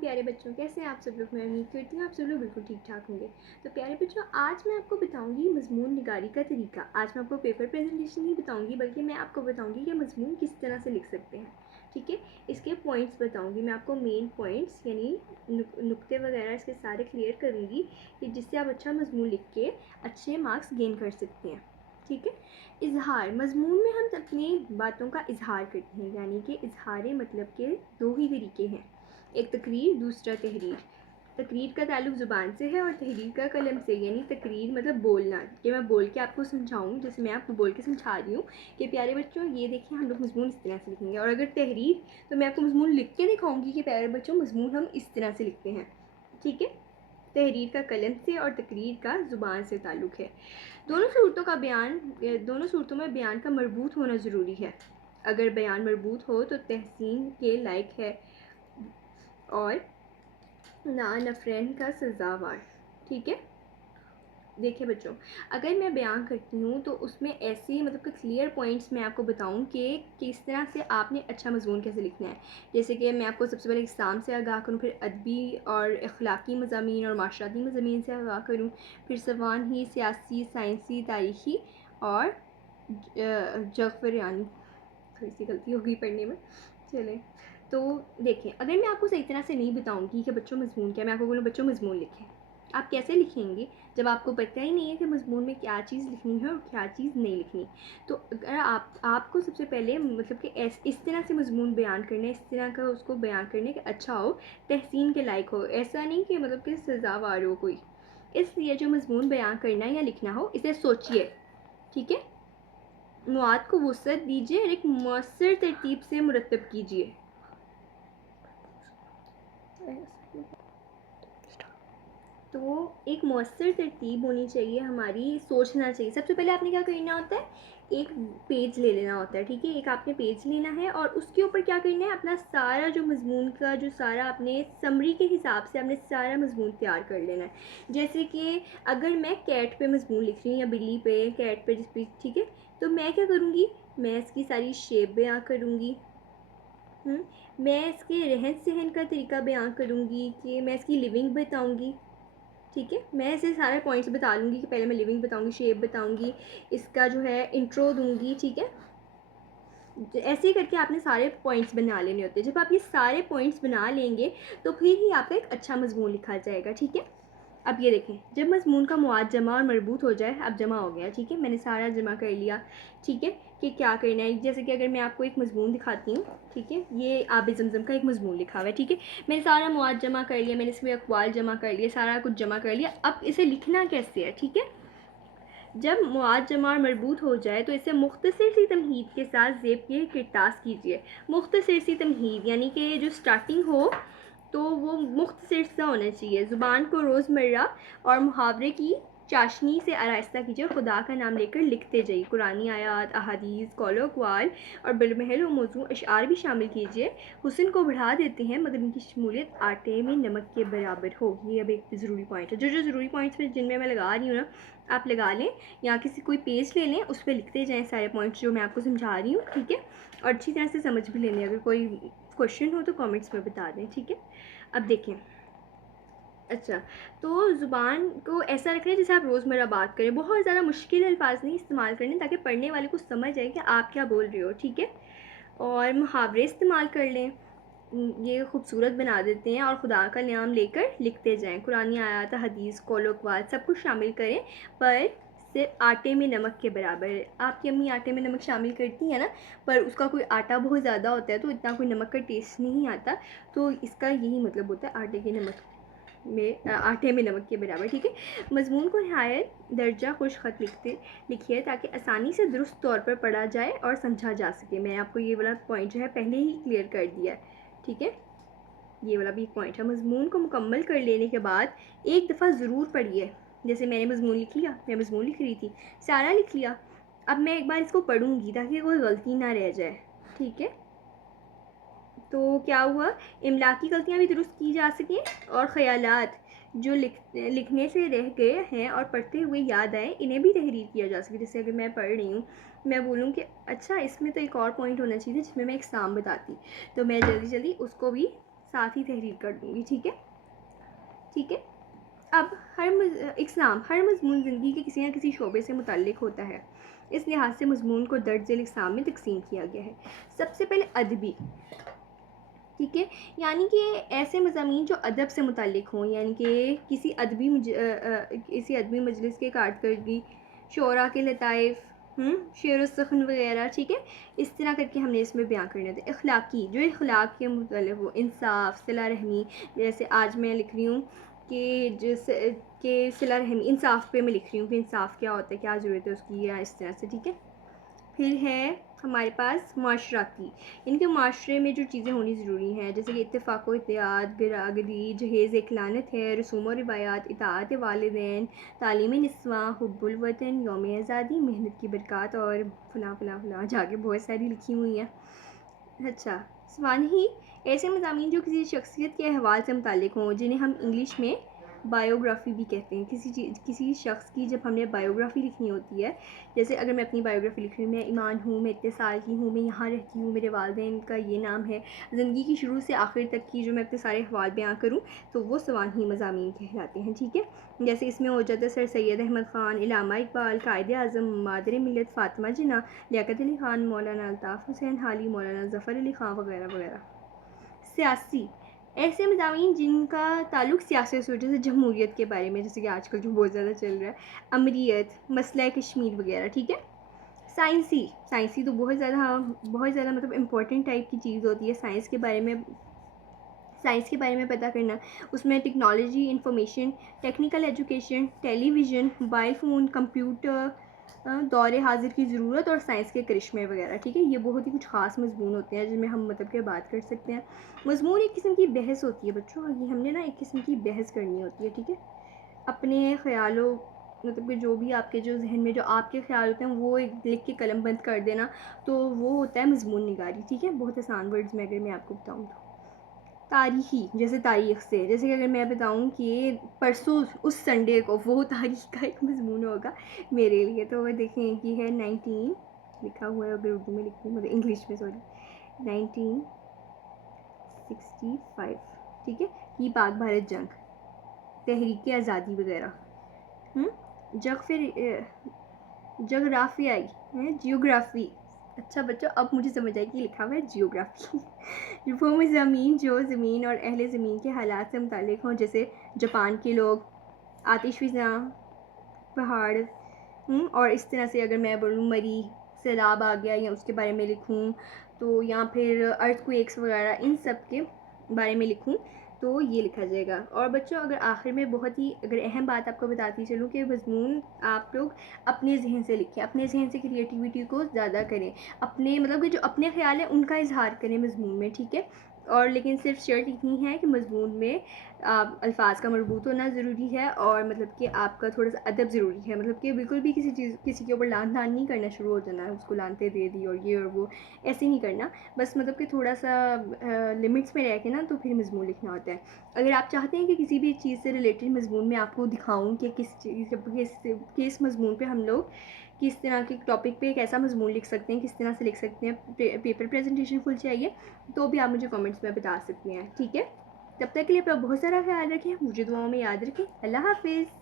پیارے بچوں، کیسے ہیں آپ سب لوگ؟ میں امید کرتی ہوں آپ سب لوگ بالکل ٹھیک ٹھاک ہوں گے۔ تو پیارے بچوں، آج میں آپ کو بتاؤں گی مضمون نگاری کا طریقہ۔ آج میں آپ کو پیپر پریزنٹیشن نہیں بتاؤں گی، بلکہ میں آپ کو بتاؤں گی کہ مضمون کس طرح سے لکھ سکتے ہیں، ٹھیک ہے۔ اس کے پوائنٹس بتاؤں گی میں آپ کو، مین پوائنٹس یعنی نقطے وغیرہ اس کے سارے کلیئر کروں گی، کہ جس سے آپ اچھا مضمون لکھ کے اچھے مارکس گین کر سکتے ہیں، ٹھیک ہے۔ اظہار، مضمون میں ہم اپنی باتوں کا اظہار کرتے ہیں، یعنی کہ اظہار مطلب کے دو ہی طریقے ہیں، ایک تقریر، دوسرا تحریر۔ تقریر کا تعلق زبان سے ہے اور تحریر کا قلم سے، یعنی تقریر مطلب بولنا، کہ میں بول کے آپ کو سمجھاؤں، جیسے میں آپ کو بول کے سمجھا رہی ہوں کہ پیارے بچوں یہ دیکھیں ہم لوگ مضمون اس طرح سے لکھیں گے، اور اگر تحریر تو میں آپ کو مضمون لکھ کے دکھاؤں گی کہ پیارے بچوں مضمون ہم اس طرح سے لکھتے ہیں، ٹھیک ہے۔ تحریر کا قلم سے اور تقریر کا زبان سے تعلق ہے۔ دونوں صورتوں میں بیان کا مربوط ہونا ضروری ہے۔ اگر بیان مربوط ہو تو تحسین کے لائق ہے اور نفرین کا سزاوار، ٹھیک ہے۔ دیکھیں بچوں، اگر میں بیان کرتی ہوں تو اس میں ایسی مطلب کہ کلیئر پوائنٹس میں آپ کو بتاؤں کہ کس طرح سے آپ نے اچھا مضمون کیسے لکھنا ہے، جیسے کہ میں آپ کو سب سے پہلے اسلام سے آگاہ کروں، پھر ادبی اور اخلاقی مضامین اور معاشرتی مضامین سے آگاہ کروں، پھر سوان ہی سیاسی، سائنسی، تاریخی اور جغرافیانی، تھوڑی سی غلطی ہوگی پڑھنے میں، چلیں۔ تو دیکھیں، اگر میں آپ کو صحیح طرح سے نہیں بتاؤں گی کہ بچوں مضمون کیا، میں آپ کو بولوں بچوں مضمون لکھیں، آپ کیسے لکھیں گے جب آپ کو پتہ ہی نہیں ہے کہ مضمون میں کیا چیز لکھنی ہے اور کیا چیز نہیں لکھنی؟ تو اگر آپ کو سب سے پہلے مطلب کہ اس طرح سے مضمون بیان کرنے، اس طرح کا اس کو بیان کرنے کہ اچھا ہو، تحسین کے لائق ہو، ایسا نہیں کہ مطلب کہ سزاوار ہو کوئی۔ اس لیے جو مضمون بیان کرنا یا لکھنا ہو اسے سوچئے، ٹھیک ہے۔ مواد کو وسعت دیجیے اور ایک مؤثر ترتیب سے مرتب کیجیے۔ تو ایک مؤثر ترتیب ہونی چاہیے ہماری، سوچنا چاہیے۔ سب سے پہلے آپ نے کیا کرنا ہوتا ہے، ایک پیج لے لینا ہوتا ہے، ٹھیک ہے۔ ایک آپ نے پیج لینا ہے اور اس کے اوپر کیا کرنا ہے، اپنا سارا جو مضمون کا جو سارا اپنے سمری کے حساب سے اپنے سارا مضمون تیار کر لینا ہے۔ جیسے کہ اگر میں کیٹ پہ مضمون لکھ رہی ہوں یا بلی پہ، کیٹ پہ جس پہ، ٹھیک ہے، تو میں کیا کروں گی، میں اس کی ساری شیپ بیان کروں گی، میں اس کے رہن سہن کا طریقہ بیان کروں گی، کہ میں اس کی لیونگ بتاؤں گی، ٹھیک ہے۔ میں اسے سارے پوائنٹس بتا لوں گی کہ پہلے میں لیونگ بتاؤں گی، شیپ بتاؤں گی، اس کا جو ہے انٹرو دوں گی، ٹھیک ہے۔ ایسے ہی کر کے آپ نے سارے پوائنٹس بنا لینے ہوتے ہیں۔ جب آپ یہ سارے پوائنٹس بنا لیں گے تو پھر ہی آپ کا ایک اچھا مضمون لکھا جائے گا، ٹھیک ہے۔ اب یہ دیکھیں، جب مضمون کا مواد جمع اور مربوط ہو جائے، اب جمع ہو گیا، ٹھیک ہے، میں نے سارا جمع کر لیا، ٹھیک ہے، کہ کیا کرنا ہے۔ جیسے کہ اگر میں آپ کو ایک مضمون دکھاتی ہوں، ٹھیک ہے، یہ آب زمزم کا ایک مضمون لکھا ہوا ہے، ٹھیک ہے، میں نے سارا مواد جمع کر لیا، میں نے اس میں اقوال جمع کر لیے، سارا کچھ جمع کر لیا۔ اب اسے لکھنا کیسے ہے، ٹھیک ہے۔ جب مواد جمع اور مربوط ہو جائے تو اسے مختصر سی تمہید کے ساتھ زیب کے کرتاس کیجیے۔ مختصر سی تمہید یعنی کہ جو سٹارٹنگ ہو تو وہ مختصر سا ہونا چاہیے۔ زبان کو روزمرہ اور محاورے کی چاشنی سے آراستہ کیجیے، خدا کا نام لے کر لکھتے جائیے۔ قرآنی آیات، احادیث، قول و اقوال اور بالمحل و موضوع اشعار بھی شامل کیجیے۔ حسن کو بڑھا دیتے ہیں مگر ان کی شمولیت آٹے میں نمک کے برابر ہو۔ یہ اب ایک ضروری پوائنٹ ہے، جو ضروری پوائنٹس جن میں لگا رہی ہوں نا، آپ لگا لیں یا کوئی پیج لے لیں، اس پہ لکھتے جائیں سارے پوائنٹس جو میں آپ کو سمجھا رہی ہوں، ٹھیک ہے، اور اچھی طرح سے سمجھ بھی لیں۔ اگر کوئی کویشچن ہو تو کامنٹس میں بتا دیں، ٹھیک ہے۔ اب دیکھیں، اچھا، تو زبان کو ایسا رکھیں جیسے آپ روزمرہ بات کریں، بہت زیادہ مشکل الفاظ نہیں استعمال کرنے تاکہ پڑھنے والے کو سمجھ آئے کہ آپ کیا بول رہے ہو، ٹھیک ہے۔ اور محاورے استعمال کر لیں، یہ خوبصورت بنا دیتے ہیں، اور خدا کا نام لے کر لکھتے جائیں۔ قرآنی آیات، حدیث، قول و اقوال سب کچھ شامل کریں، پر صرف آٹے میں نمک کے برابر۔ آپ کی امی آٹے میں نمک شامل کرتی ہیں نا، پر اس کا کوئی آٹا بہت زیادہ ہوتا ہے تو اتنا کوئی نمک کا ٹیسٹ نہیں آتا، تو اس کا یہی مطلب ہوتا ہے آٹے میں نمک کے برابر، ٹھیک ہے۔ مضمون کو نہایت درجہ خوش خط لکھیے تاکہ آسانی سے درست طور پر پڑھا جائے اور سمجھا جا سکے۔ میں آپ کو یہ والا پوائنٹ جو ہے پہلے ہی کلیئر کر دیا ہے، ٹھیک ہے، یہ والا بھی ایک پوائنٹ ہے۔ مضمون کو مکمل کر لینے کے بعد ایک دفعہ ضرور پڑھیے۔ جیسے میں نے مضمون لکھ لیا، میں مضمون لکھ رہی تھی، سارا لکھ لیا، اب میں ایک بار اس کو پڑھوں گی تاکہ کوئی غلطی نہ رہ جائے، ٹھیک ہے۔ تو کیا ہوا، املا کی غلطیاں بھی درست کی جا سکیں، اور خیالات جو لکھنے سے رہ گئے ہیں اور پڑھتے ہوئے یاد آئے انہیں بھی تحریر کیا جا سکے۔ جیسے اگر میں پڑھ رہی ہوں، میں بولوں کہ اچھا اس میں تو ایک اور پوائنٹ ہونا چاہیے جس میں میں ایک سام بتاتی، تو میں جلدی اس کو بھی ساتھ ہی تحریر کر دوں گی. ٹھیک ہے. اب اقسام. ہر مضمون زندگی کے کسی نہ کسی شعبے سے متعلق ہوتا ہے. اس لحاظ سے مضمون کو درج ذیل اقسام میں تقسیم کیا گیا ہے. سب سے پہلے ادبی. ٹھیک ہے. یعنی کہ ایسے مضامین جو ادب سے متعلق ہوں, یعنی کہ کسی ادبی مجلس کے کارکردگی, شعراء کے لطائف, شعر و سخن وغیرہ. ٹھیک ہے. اس طرح کر کے ہم نے اس میں بیان کرنے تھے. اخلاقی, جو اخلاق کے متعلق ہو, انصاف, صلہ رحمی. جیسے آج میں لکھ رہی ہوں کہ صلہ رحمی, انصاف پہ میں لکھ رہی ہوں کہ انصاف کیا ہوتا ہے, کیا ضرورت ہے اس کی, یا اس طرح سے. ٹھیک ہے. پھر ہے ہمارے پاس معاشرتی. ان کے معاشرے میں جو چیزیں ہونی ضروری ہیں, جیسے کہ اتفاق و اتحاد, برادری, جہیز ایک لعنت ہے, رسوم و روایات, اطاعت والدین, تعلیم نسواں, حب الوطن, یوم آزادی, محنت کی برکات, اور فلاں فلاں فلاں جا کے بہت ساری لکھی ہوئی ہیں. اچھا. سوانحی, ایسے مضامین جو کسی شخصیت کے احوال سے متعلق ہوں, جنہیں ہم انگلش میں بایوگرافی بھی کہتے ہیں. کسی شخص کی جب ہم نے بایوگرافی لکھنی ہوتی ہے, جیسے اگر میں اپنی بایوگرافی لکھ رہی ہوں, میں ایمان ہوں, میں اتنے سال کی ہوں, میں یہاں رہتی ہوں, میرے والدین کا یہ نام ہے, زندگی کی شروع سے آخر تک کی جو میں اپنے سارے احوال بیان کروں, تو وہ سوانحی مضامین کہلاتے ہیں. ٹھیک ہے. جیسے اس میں ہو جاتا ہے سر سید احمد خان, علامہ اقبال, قائد اعظم, مادر ملت فاطمہ جناح, لیاقت علی خان, مولانا الطاف حسین حالی, مولانا ظفر علی خان وغیرہ وغیرہ. سیاسی, ایسے مضامین جن کا تعلق سیاست سے, جیسے جمہوریت کے بارے میں, جیسے کہ آج کل جو بہت زیادہ چل رہا ہے, امریت, مسئلہ کشمیر وغیرہ. ٹھیک ہے. سائنسی تو بہت زیادہ مطلب امپورٹنٹ ٹائپ کی چیز ہوتی ہے. سائنس کے بارے میں پتہ کرنا. اس میں ٹیکنالوجی, انفارمیشن, ٹیکنیکل ایجوکیشن, ٹیلی ویژن, موبائل فون, کمپیوٹر, دور حاضر کی ضرورت, اور سائنس کے کرشمے وغیرہ. ٹھیک ہے. یہ بہت ہی کچھ خاص مضمون ہوتے ہیں جن میں ہم مطلب کہ بات کر سکتے ہیں. مضمون ایک قسم کی بحث ہوتی ہے بچوں, یہ ہم نے نا ایک قسم کی بحث کرنی ہوتی ہے. ٹھیک ہے. اپنے خیالوں, مطلب کہ جو بھی آپ کے جو ذہن میں جو آپ کے خیال ہوتے ہیں وہ لکھ کے قلم بند کر دینا, تو وہ ہوتا ہے مضمون نگاری. ٹھیک ہے. بہت آسان ورڈز میں اگر میں آپ کو بتاؤں تو. تاریخی, جیسے تاریخ سے, جیسے کہ اگر میں بتاؤں کہ پرسوں اس سنڈے کو, وہ تاریخ کا ایک مضمون ہوگا میرے لیے. تو وہ دیکھیں کہ ہے 19 لکھا ہوا ہے, اگر اردو میں لکھوں مگر انگلش میں, سوری, 1965. ٹھیک ہے. یہ پاک بھارت جنگ, تحریک آزادی وغیرہ. جغرافیائی, جیوگرافی. اچھا بچوں, اب مجھے سمجھ آئی کہ لکھا ہوا ہے جیوگرافی. وہ مضامین جو زمین اور اہل زمین کے حالات سے متعلق ہوں, جیسے جاپان کے لوگ, آتش فضاں, پہاڑ, اور اس طرح سے. اگر میں بولوں مری, سیلاب آ گیا, یا اس کے بارے میں لکھوں, تو یا پھر ارتھ کویکس وغیرہ, ان سب کے بارے میں لکھوں, تو یہ لکھا جائے گا. اور بچوں اگر آخر میں بہت ہی اگر اہم بات آپ کو بتاتی چلوں کہ مضمون آپ لوگ اپنے ذہن سے لکھیں, اپنے ذہن سے کریٹیوٹی کو زیادہ کریں, اپنے مطلب کہ جو اپنے خیال ہیں ان کا اظہار کریں مضمون میں. ٹھیک ہے. اور لیکن صرف شرط اتنی ہے کہ مضمون میں الفاظ کا مربوط ہونا ضروری ہے, اور مطلب کہ آپ کا تھوڑا سا ادب ضروری ہے. مطلب کہ بالکل بھی کسی کے اوپر لان تان نہیں کرنا شروع ہو جانا ہے, اس کو لانتے دے دی اور یہ اور وہ, ایسے نہیں کرنا. بس مطلب کہ تھوڑا سا لمٹس میں رہ کے نا, تو پھر مضمون لکھنا ہوتا ہے. اگر آپ چاہتے ہیں کہ کسی بھی چیز سے ریلیٹڈ مضمون میں آپ کو دکھاؤں کہ کس مضمون پہ ہم لوگ کس طرح کے ٹاپک پہ ایک ایسا مضمون لکھ سکتے ہیں, کس طرح سے لکھ سکتے ہیں, پیپر پریزنٹیشن فل چاہیے, تو بھی آپ مجھے کمنٹس میں بتا سکتی ہیں. ٹھیک ہے. تب تک کے لیے اپنا بہت سارا خیال رکھیں, مجھے دعاؤں میں یاد رکھیں. اللہ حافظ.